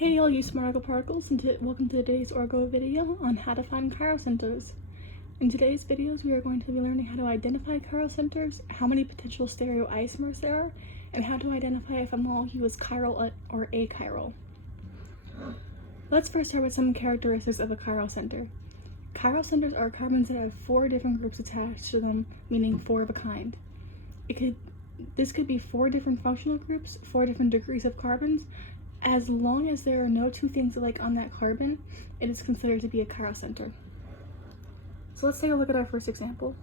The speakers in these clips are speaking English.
Hey all you smart orgo particles, and welcome to today's orgo video on how to find chiral centers. In today's videos we are going to be learning how to identify chiral centers, how many potential stereoisomers there are, and how to identify if a molecule is chiral or achiral. Let's first start with some characteristics of a chiral center. Chiral centers are carbons that have 4 different groups attached to them, meaning 4 of a kind. This could be 4 different functional groups, 4 different degrees of carbons. As long as there are no 2 things alike on that carbon, it is considered to be a chiral center. So let's take a look at our first example.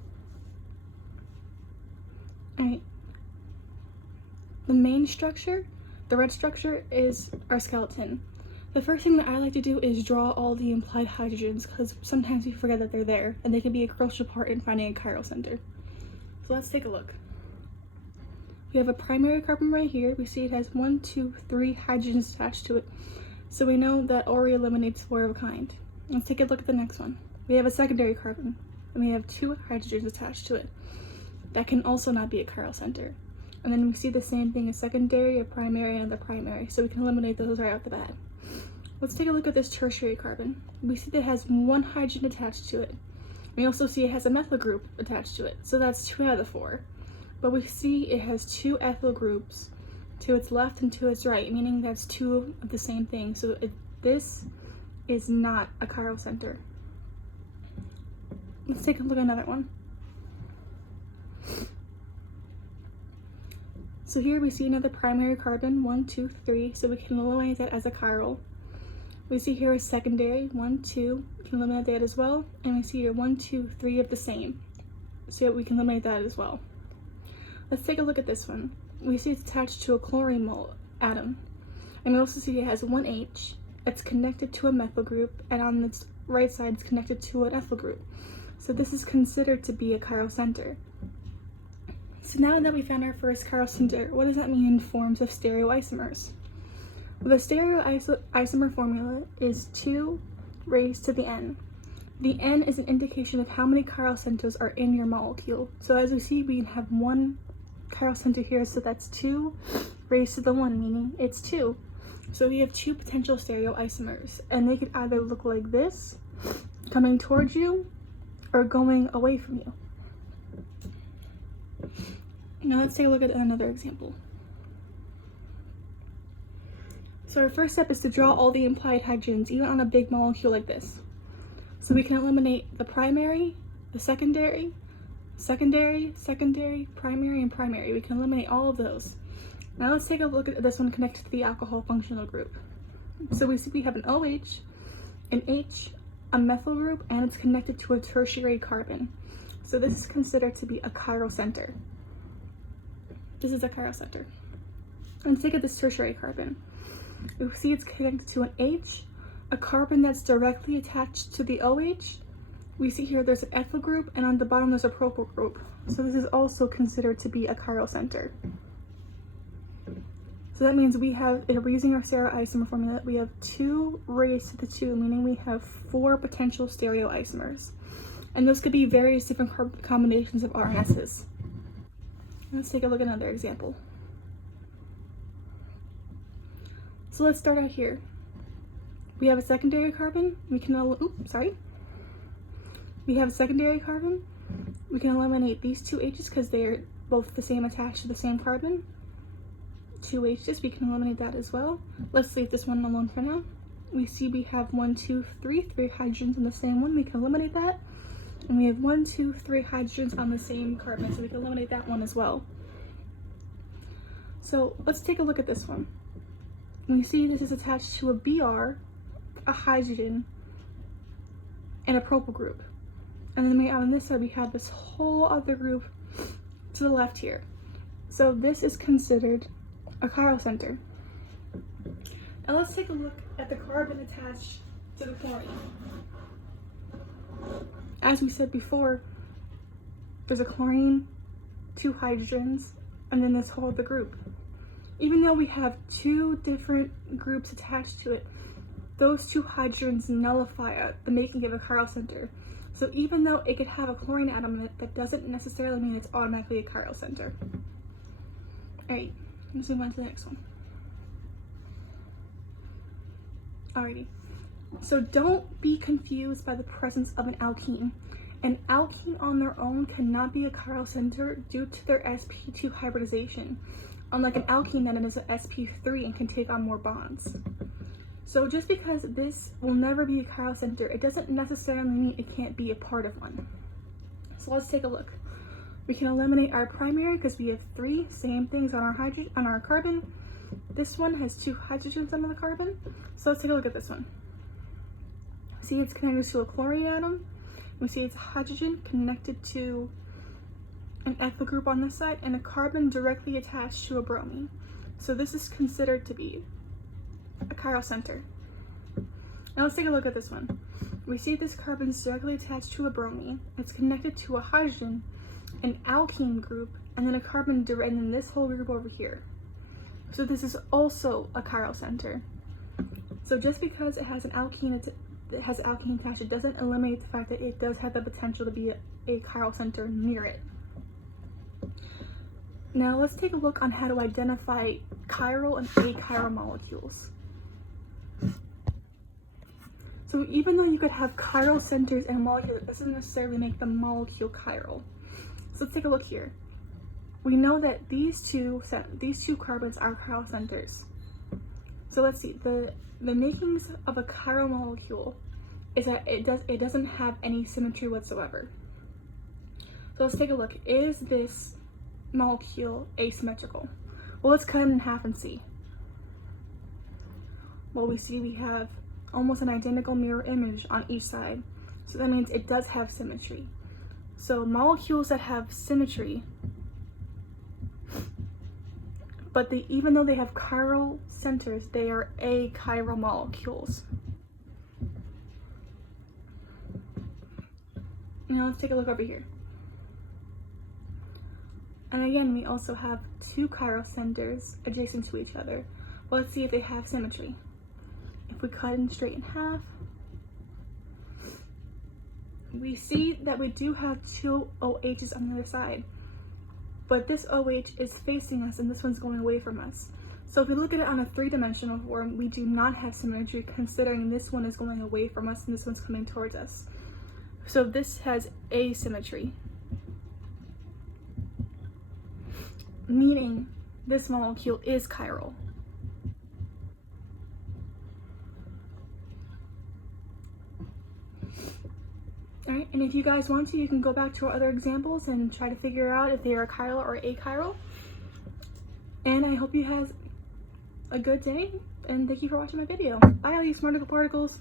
Alright, the main structure, the red structure, is our skeleton. The first thing that I like to do is draw all the implied hydrogens, because sometimes we forget that they're there, and they can be a crucial part in finding a chiral center. So let's take a look. We have a primary carbon right here. We see it has 1, 2, 3 hydrogens attached to it. So we know that already eliminates 4 of a kind. Let's take a look at the next one. We have a secondary carbon, and we have 2 hydrogens attached to it. That can also not be a chiral center. And then we see the same thing as secondary, a primary, and another primary. So we can eliminate those right off the bat. Let's take a look at this tertiary carbon. We see that it has 1 hydrogen attached to it. We also see it has a methyl group attached to it. So that's 2 out of the 4. But we see it has 2 ethyl groups to its left and to its right, meaning that's 2 of the same thing. So this is not a chiral center. Let's take a look at another one. So here we see another primary carbon, 1, 2, 3, so we can eliminate that as a chiral. We see here a secondary, 1, 2, we can eliminate that as well. And we see here 1, 2, 3 of the same, so we can eliminate that as well. Let's take a look at this one. We see it's attached to a chlorine atom. And we also see it has 1 H. It's connected to a methyl group, and on its right side it's connected to an ethyl group. So this is considered to be a chiral center. So now that we found our first chiral center, what does that mean in forms of stereoisomers? Well, the stereoisomer formula is 2 raised to the n. The n is an indication of how many chiral centers are in your molecule. So as we see, we have 1 chiral center here, so that's 2 raised to the 1, meaning it's 2. So we have 2 potential stereoisomers, and they could either look like this, coming towards you, or going away from you. Now let's take a look at another example. So our first step is to draw all the implied hydrogens, even on a big molecule like this. So we can eliminate the primary, the secondary, primary, and primary. We can eliminate all of those. Now let's take a look at this one connected to the alcohol functional group. So we see we have an OH, an H, a methyl group, and it's connected to a tertiary carbon. So this is considered to be a chiral center. This is a chiral center. Let's take a look at this tertiary carbon. We see it's connected to an H, a carbon that's directly attached to the OH. We see here there's an ethyl group, and on the bottom there's a propyl group. So this is also considered to be a chiral center. So that means we have, if we're using our stereoisomer formula, we have 2 raised to the 2, meaning we have 4 potential stereoisomers. And those could be various different combinations of R and S's. Let's take a look at another example. So let's start out here. We have a secondary carbon. We have a secondary carbon. We can eliminate these 2 H's because they're both the same, attached to the same carbon. 2 H's, we can eliminate that as well. Let's leave this one alone for now. We see we have 1, 2, 3 hydrogens in the same one. We can eliminate that. And we have 1, 2, 3 hydrogens on the same carbon, so we can eliminate that one as well. So let's take a look at this one. We see this is attached to a Br, a hydrogen, and a propyl group. And then on this side we have this whole other group to the left here. So this is considered a chiral center. Now let's take a look at the carbon attached to the chlorine. As we said before, there's a chlorine, 2 hydrogens, and then this whole other group. Even though we have 2 different groups attached to it, those 2 hydrogens nullify the making of a chiral center. So even though it could have a chlorine atom in it, that doesn't necessarily mean it's automatically a chiral center. Alright, let's move on to the next one. Alrighty. So don't be confused by the presence of an alkene. An alkene on their own cannot be a chiral center due to their sp2 hybridization, unlike an alkene that is an sp3 and can take on more bonds. So just because this will never be a chiral center, it doesn't necessarily mean it can't be a part of one. So let's take a look. We can eliminate our primary because we have 3 same things on our carbon. This one has 2 hydrogens on the carbon. So let's take a look at this one. See, it's connected to a chlorine atom. We see it's a hydrogen connected to an ethyl group on this side and a carbon directly attached to a bromine. So this is considered to be a chiral center. Now let's take a look at this one. We see this carbon is directly attached to a bromine. It's connected to a hydrogen, an alkene group, and then a carbon, and then this whole group over here. So this is also a chiral center. So just because it has an alkene, attached, it doesn't eliminate the fact that it does have the potential to be a chiral center near it. Now let's take a look on how to identify chiral and achiral molecules. So even though you could have chiral centers in a molecule, it doesn't necessarily make the molecule chiral. So let's take a look here. We know that these two carbons are chiral centers. So let's see, the makings of a chiral molecule is that it doesn't have any symmetry whatsoever. So let's take a look. Is this molecule asymmetrical? Well, let's cut it in half and see. Well, we see we have almost an identical mirror image on each side. So that means it does have symmetry. So molecules that have symmetry, but even though they have chiral centers, they are achiral molecules. Now let's take a look over here. And again, we also have 2 chiral centers adjacent to each other. Well, let's see if they have symmetry. If we cut and straight in half, we see that we do have 2 OHs on the other side, but this OH is facing us and this one's going away from us. So if we look at it on a 3-dimensional form, we do not have symmetry, considering this one is going away from us and this one's coming towards us. So this has asymmetry, meaning this molecule is chiral. Alright, and if you guys want to, you can go back to our other examples and try to figure out if they are chiral or achiral. And I hope you have a good day, and thank you for watching my video. Bye, all you smart little particles.